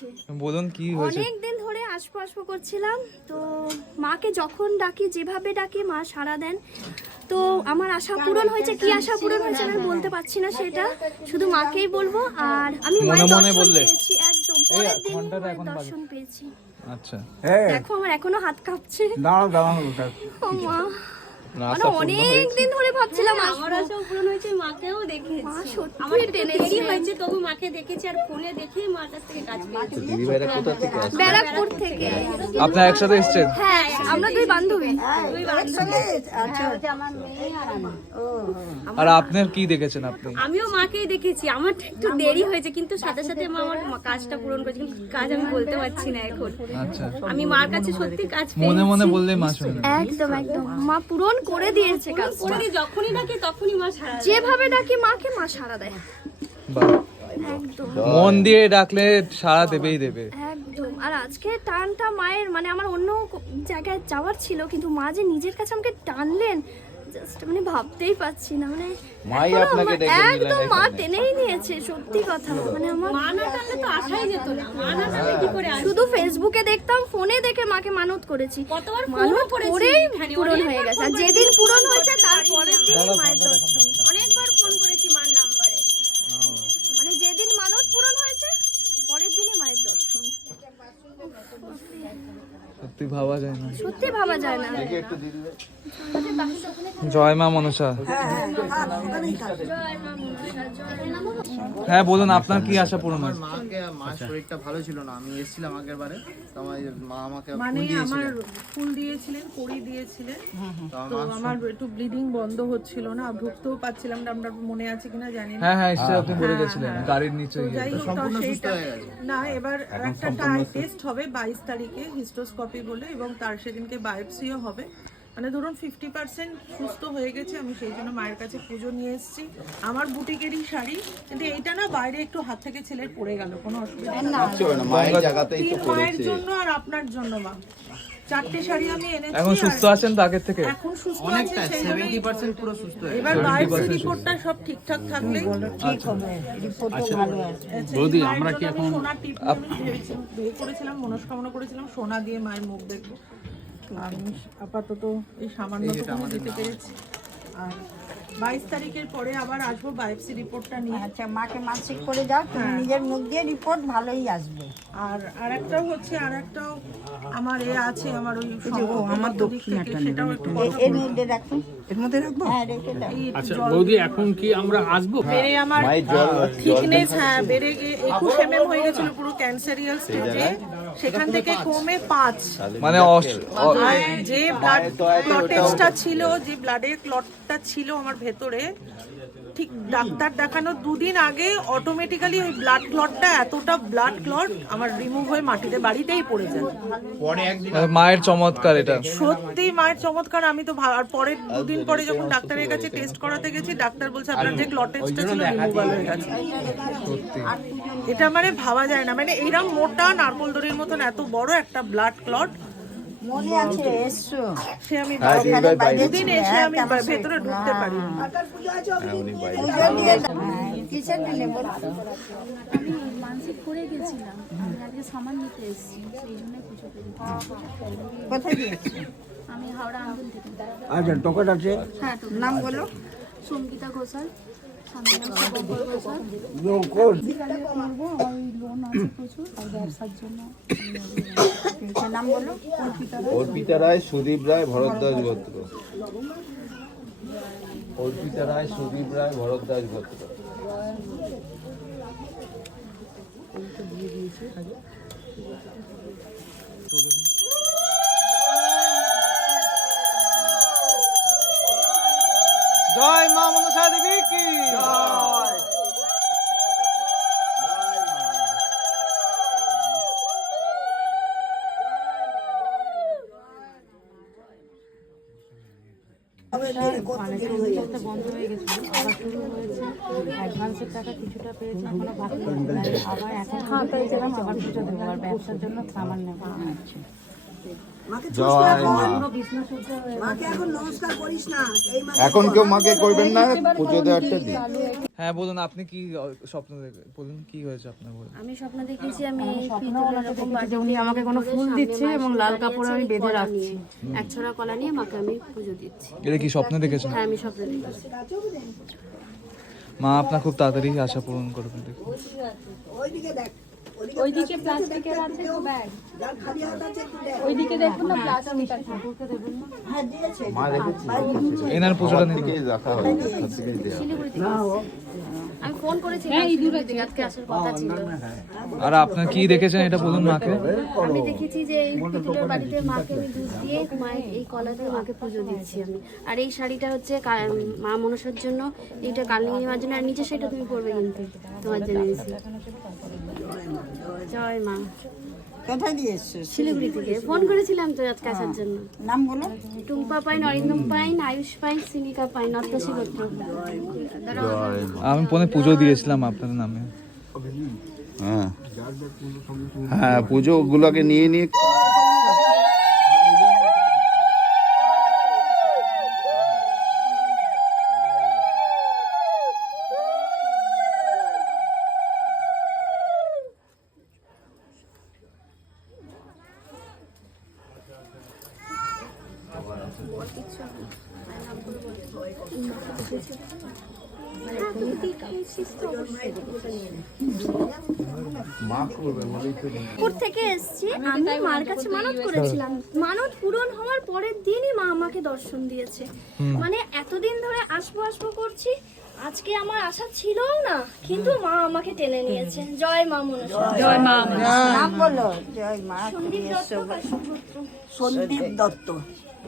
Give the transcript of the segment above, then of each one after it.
হয়েছে বলুন কি হয়েছে? অনেক দিন ধরে আসব আসব করছিলাম। তো মাকে যখন ডাকি যেভাবে ডাকি মা সাড়া দেন। তো আমার আশা পূরণ হয়েছে কি আশা পূরণ হয়েছে আমি বলতে পারছি না সেটা। শুধু মাকেই বলব আর আমি মনে মায়ের মনে দর্শন বললে? পেয়েছি একদম। পরের দিন মায়ের এখন দর্শন পেয়েছি। আচ্ছা। দেখো আমার এখনও হাত কাঁপছে। দাঁড়াও দাঁড়াও। ও মা। মানে অনেক দিন ধরে ভাবছিলাম আমার আশাও পূরণ হয়েছে মাকেও দেখেছি। আমার একটু হয়েছে তবু মাকে দেখেছি আর ফোনে দেখে মার কাছ থেকে কাজ পেয়েছি। ব্যারাকপুর থেকে। আপনার একসাথে এসছেন? হ্যাঁ আমরা দুই বান্ধবী। দুই বান্ধবী। আর আপনার কি দেখেছেন আপনি? আমিও মাকেই দেখেছি। আমার একটু দেরি হয়েছে কিন্তু সাথে সাথে মা আমার কাজটা পূরণ করেছে। কিন্তু কাজ আমি বলতে পারছি না এখন। আচ্ছা। আমি মার কাছে সত্যি কাজ মনে মনে বললে মা একদম একদম। মা পূরণ করে দিয়েছে কাজ করে যখনই ডাকি তখনই মা সারা। যেভাবে ডাকি মাকে মা সারা দেয়। মন দিয়ে ডাকলে সাড়া দেবেই দেবে। একদম। আর আজকে টানটা মায়ের মানে আমার অন্য জায়গায় যাওয়ার ছিল কিন্তু মা যে নিজের কাছে আমাকে টানলেন জাস্ট মানে ভাবতেই পাচ্ছি না। মানে মাই আপনাকে ডেকে একদম মা টেনেই নিয়েছে সত্যি কথা। মানে আমার মা না টানলে তো আসাই যেত না। মা না টানলে কি করে আসবে? শুধু ফেসবুকে দেখতাম ফোনে দেখে মাকে মানত করেছি। কতবার মানত করেই পূরণ হয়ে গেছে। আর যেদিন পূরণ হয়েছে তারপরের দিনই মায়ের দর্শন অনেকবার ফোন করেছি মার নাম্বারে মানে যেদিন মানত পূরণ হয়েছে পরের দিনই মায়ের দর্শন সত্যি ভাবা যায় না। সত্যি ভাবা যায় না। জয় মা মনসা। হ্যাঁ বলুন আপনার কি আশা পূরণ হয়েছে? মাকে মার শরীরটা ভালো ছিল না। আমি এসেছিলাম আগের বারে। তো আমার মা আমাকে মানে ফুল আমার দিয়েছিলেন। ফুল দিয়েছিলেন কড়ি দিয়েছিলেন। তো আমার একটু ব্লিডিং বন্ধ হচ্ছিল না। ঢুকতেও পাচ্ছিলাম না আপনার মনে আছে কিনা জানি না। হ্যাঁ হ্যাঁ এসে আপনি বলে গেছিলেন গাড়ির নিচে। যাই সম্পূর্ণ সুস্থ হয়ে গেছে। না এবার একটা টেস্ট হবে বাইশ তারিখে হিস্টোস্কপি বলে এবং তার সেদিনকে বায়োপসিও হবে। মানে ধরুন ফিফটি পার্সেন্ট সুস্থ হয়ে গেছে আমি সেই জন্য মায়ের কাছে পুজো নিয়ে এসেছি। আমার বুটিকেরই শাড়ি কিন্তু এইটা না বাইরে একটু হাত থেকে ছেলের পড়ে গেল কোনো অসুবিধা নেই। মায়ের জন্য আর আপনার জন্য মা। চারটে শাড়ি আমি এনেছি এখন সুস্থ আছেন তো আগের থেকে? এখন সুস্থ অনেকটা পুরো এবার রিপোর্টটা সব ঠিকঠাক থাকলেই বৌদি আমরা কি এখন সোনা টিপ আমি ভেবেছিলাম করেছিলাম মনস্কামনা করেছিলাম সোনা দিয়ে মায়ের মুখ দেখব। আমি আপাতত এই সামান্যটুকু দিতে পেরেছি। আর বাইশ তারিখের পরে আবার আসব বায়োপসি রিপোর্টটা নিয়ে। আচ্ছা মাকে মানসিক করে যাও তুমি নিজের মুখ দিয়ে রিপোর্ট ভালোই আসবে। আর আরেকটা হচ্ছে আরেকটাও আমার এ আছে আমার ওই আমার দক্ষিণাটা সেটাও একটু এর মধ্যে রাখুন এর মধ্যে রাখব? হ্যাঁ রেখে দাও। আচ্ছা বৌদি এখন কি আমরা আসব? বেড়ে আমার থিকনেস হ্যাঁ বেড়ে গিয়ে একুশ এমএম হয়ে গেছিল পুরো ক্যান্সারিয়াল স্টেজে। সেখান থেকে কমে পাঁচ। মানে অ- আর যে ব্লাড ক্লটেজটা ছিল যে ব্লাডের ক্লটটা ছিল আমার ভেতরে ঠিক ডাক্তার দেখানোর দুদিন আগে অটোমেটিক্যালি ওই ব্লাড ক্লটটা এতটা ব্লাড ক্লট আমার রিমুভ হয়ে মাটিতে বাড়িতেই পড়ে যায়। মায়ের চমৎকার এটা। সত্যি মায়ের চমৎকার আমি তো আর পরের দুদিন পরে যখন ডাক্তারের কাছে টেস্ট করাতে গেছি ডাক্তার বলছে আপনার যে ক্লটেজটা ছিল রিমুভাল হয়ে গেছে। এটা মানে ভাবা যায় না। মানে এইরকম মোটা নারকোল দড়ির মতন এত বড় একটা ব্লাড ক্লট মনে আছে এসছো সে আমি এখানে বাইরে দুদিন এসে হ্যাঁ, আমি কেমন ভেতরে ঢুকতে পারি পুজো দিয়ে দাও। হ্যাঁ, কিসের দিনে আমি মানসিক করে গেছিলাম। আমি আজকে সামান নিতে এসেছি সেই জন্য পুজো করি কোথায় দিয়েছ আমি হাওড়া আন্দোলন থেকে। আচ্ছা টোকেন আছে? হ্যাঁ নাম বলো। সঙ্গীতা ঘোষাল লোন আছে প্রচুর আর ব্যবসার জন্য নাম বলো? অর্পিতা রায়? সুদীপ রায় ভরদ্বাজ গোত্র। অর্পিতা রায় সুদীপ রায় ভরদ্বাজ গোত্র। জয় মা মনসা দেবী কি বন্ধ হয়ে গেছিল আবার শুরু হয়েছে। অ্যাডভান্সের টাকা কিছুটা পেয়েছি এখনও বাকি আবার এখন পেয়েছিলাম। আবার পুজো দেবো। আর ব্যবসার জন্য সামান মাকে এখন। নমস্কার করিস না এই মা কেউ মাকে করবেন না পুজো দেওয়ারটা দিন। হ্যাঁ বলুন আপনি কি স্বপ্ন দেখে বলুন কি হয়েছে আপনার বলুন আমি স্বপ্ন দেখেছি আমি উনি আমাকে কোনো ফুল দিচ্ছে এবং লাল কাপড় আমি বেঁধে রাখছি। এক ছড়া কলা নিয়ে মাকে আমি পুজো দিচ্ছি। এটা কি স্বপ্ন দেখেছেন? হ্যাঁ আমি স্বপ্ন দেখেছি। মা আপনার খুব তাড়াতাড়ি আশা পূরণ করবেন দেখুন। ওইদিকে দেখ। ওইদিকে প্লাস্টিকের আছে তো ব্যাগ যার খালি হাত আছে একটু দেখ ওইদিকে দেখুন না প্লাস্টিক আছে হ্যাঁ মা রেখেছি। এনার পুজোটা নিন। রাখা হয়। আমি ফোন আজকে আসার কথা ছিল। আর আপনার কি দেখেছেন এটা বলুন মাকে? আমি দেখেছি যে এই পিতলের বাড়িতে মাকে আমি দুধ দিয়ে মায়ের এই কলা দিয়ে মাকে পুজো দিচ্ছি আমি। আর এই শাড়িটা হচ্ছে মা মনসার জন্য এইটা কালিনী মার জন্য আর নিচে সেটা তুমি পরবে কিন্তু তোমার জন্য। জয় মা কোথায় দিয়ে শিলিগুড়ি থেকে ফোন করেছিলাম তো আজকে আসার জন্য। নাম বলো। টুম্পা পাইন অরিন্দম পাইন আয়ুষ পাইন সিনিকা পাইন নর্তসী গোত্র। আমি ফোনে পুজো দিয়েছিলাম আপনার নামে। হ্যাঁ। হ্যাঁ পুজো গুলোকে নিয়ে নিয়ে থেকে এসেছি আমি মার কাছে মানত করেছিলাম। মানত পূরণ হওয়ার পরের দিনই মা আমাকে দর্শন দিয়েছে। মানে এতদিন ধরে আসব আসব করছি আজকে আমার আশা ছিলও না কিন্তু মা আমাকে টেনে নিয়েছে। জয় মা মনসা। জয় মা নাম বলো জয় মা সন্দীপ দত্ত সন্দীপ দত্ত।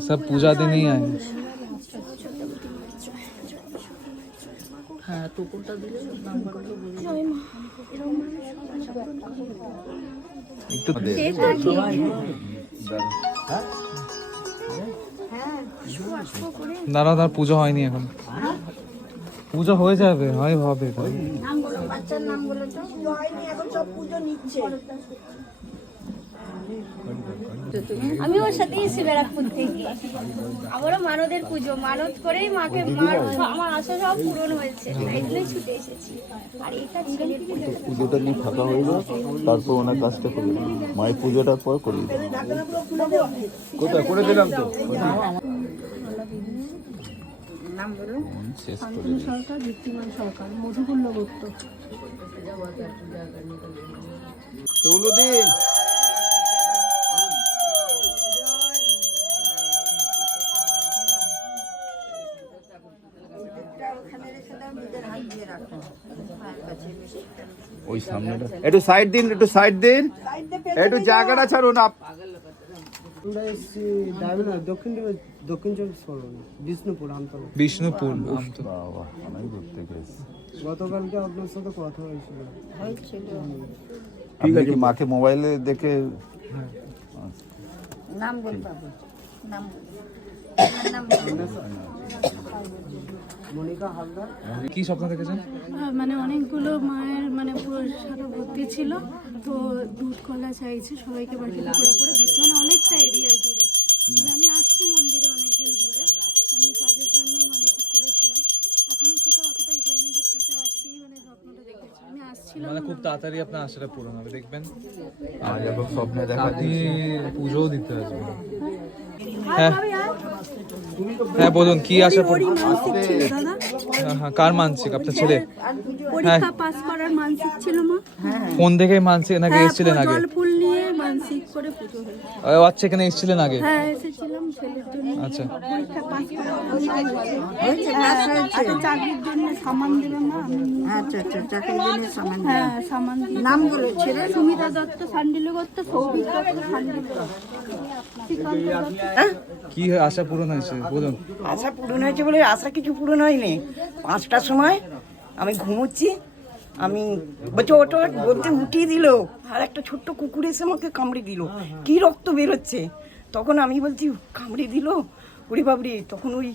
सब पूजा दिन ही आए একটু সেটা কি দাঁড়াও তার পুজো হয়নি এখন পুজো হয়ে যাবে হয় হবে বাচ্চার নাম বলে তো হয়নি এখন সব পুজো নিচ্ছে আমি ওর সাথে এসেছি ব্যারাকপুর থেকে। আমারও মানদের পুজো মানত করেই মাকে মার আমার আশা সব পূরণ হয়েছে। তাই জন্যই ছুটে এসেছি। আর এটা ছেলের পুজোটা নিয়ে হয়ে যাও তারপর ওনার কাজটা করবে মায়ের পুজোটার পর দেবে কোথায়? করে দিলাম তো। করে সরকার ভিত্তিমান সরকার মধুকুল্ল গুপ্ত। দিন ওই সামনেটা। একটু সাইড দিন একটু সাইড দিন। একটু জায়গাটা ছাড়ুন আপ আমরা এসেছি ডায়মন্ড দক্ষিণ দিকে দক্ষিণ চব্বিশ পরগনা বিষ্ণুপুর আমতলা। বিষ্ণুপুর আমতলা। বাবা অনেক দূর থেকে গতকালকে আপনার সাথে কথা হয়েছিল। আপনি কি মাকে মোবাইলে দেখে নাম বল বাবু নাম কি স্বপ্ন দেখেছেন? মানে অনেকগুলো মায়ের মানে পুরো সারা ভর্তি ছিল, তো দুধ কলা চাইছে, সবাইকে বাড়িতে করে করে দিচ্ছে। মানে অনেকটা এরিয়া জুড়ে। মানে আমি আসছি মন্দিরে অনেকদিন ধরে। আমি কাজের জন্য আসছিলাম মানে খুব তাড়াতাড়ি আপনার আশাটা পূরণ হবে দেখবেন। আর এবং স্বপ্নে দেখা আপনি পুজোও দিতে আসবেন হ্যাঁ। হ্যাঁ। বলুন কি আশা পূরণ হ্যাঁ, হ্যাঁ কার মানসিক? আপনার ছেলে পরীক্ষা পাস করার মানসিক ছিল মা। ফোন দেখে মানসিক নাকি হ্যাঁ এসেছিলেন আগে জল ফুল নিয়ে মানসিক করে পুজো ও আচ্ছা এখানে এসেছিলেন আগে? হ্যাঁ এসেছিলাম ছেলের জন্য। আচ্ছা। পরীক্ষা পাস করে চাকরির জন্য সামান দিল না আচ্ছা আচ্ছা চাকরির জন্য সামান হ্যাঁ সামান দিয়ে নাম রে? সুমিতা দত্ত সান্ডিল দত্ত সৌভিক দত্ত সান্ডিল কি আশা পূরণ হয়েছে? বলুন। আশা পূরণ হয়েছে বলে আশা কিছু পূরণ হয়নি। পাঁচটার সময় আমি ঘুমোচ্ছি আমি বলছি ওটা বলতে উঠিয়ে দিল আর একটা ছোট্ট কুকুর এসে আমাকে কামড়ে দিল। কি রক্ত বেরোচ্ছে? তখন আমি বলছি কামড়ে দিল? উড়ি বাবরি তখন ওই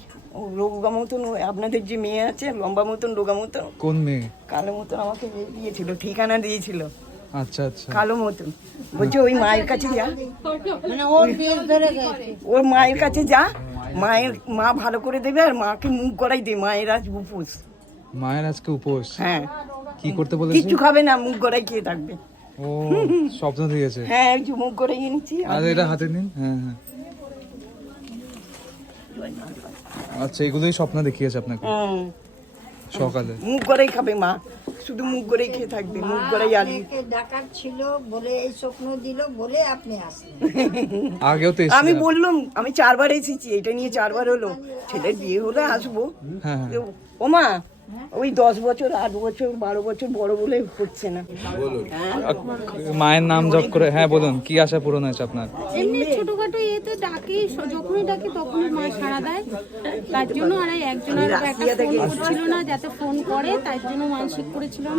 রোগা মতন ওই আপনাদের যে মেয়ে আছে লম্বা মতন রোগা মতন কোন মেয়ে? কালো মতন আমাকে দিয়েছিল ঠিকানা দিয়েছিল। আচ্ছা আচ্ছা। কালো মতন। বলছে ওই মায়ের কাছে যা। ওর মায়ের কাছে যা। মায়ের মা ভালো করে দেবে আর মাকে মুখ গড়াই দে মায়ের আজ উপোস। মায়ের আজকে উপোস? হ্যাঁ। কি করতে বলেছে? কিচ্ছু খাবে না মুখ গড়াই খেয়ে থাকবে। ও স্বপ্ন দিয়েছে হ্যাঁ যে মুখ গড়াই এনেছি আর এটা হাতে নিন। হ্যাঁ হ্যাঁ। আচ্ছা এগুলোই স্বপ্ন দেখিয়েছে আপনাকে? সকালে? মুখ গড়াই খাবে মা। শুধু মুখ গড়াই খেয়ে থাকবে মুখ গড়াই আলু। ডাকার ছিল বলে এই স্বপ্ন দিল বলে আপনি আসলেন। আগেও তো আমি বললাম আমি চারবার এসেছি এটা নিয়ে চারবার হলো। ছেলের বিয়ে হলে আসব। হ্যাঁ হ্যাঁ। ও মা ওই দশ বছর আট বছর বারো বছর বড় বলে হচ্ছে না। মায়ের নাম জপ করে হ্যাঁ বলুন কি আশা পূরণ হয়েছে আপনার? এমনি ছোটখাটো ইয়েতে ডাকি যখনই ডাকি তখনই মা সাড়া দেয়। তার জন্য আর একজনের একটা ফোন করছিল না যাতে ফোন করে তার জন্য মানসিক করেছিলাম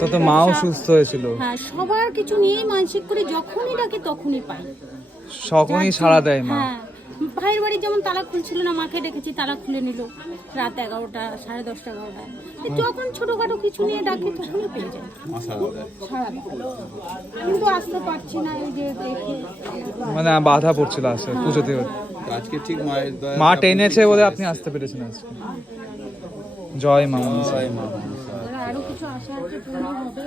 তো তো মাও সুস্থ হয়েছিল। হ্যাঁ সবার কিছু নিয়েই মানসিক করে যখনই ডাকি তখনই পাই। সকলই সাড়া দেয় মা। হ্যাঁ ভাইয়ের বাড়ি যেমন তালা খুলছিল না মাকে ডেকেছি তালা খুলে নিল রাত এগারোটা সাড়ে দশটা এগারোটা যখন ছোটখাটো কিছু নিয়ে ডাকি তখনই পেয়ে যায়। সারা কিন্তু আসতে পারছি না এই যে দেখে। মানে বাধা পড়ছিল আসে পুজোতে। আজকে ঠিক মা টেনেছে বলে আপনি আসতে পেরেছেন আজকে। জয় মা মনসা। আরও কিছু আশা আছে পূর্ণ হবে।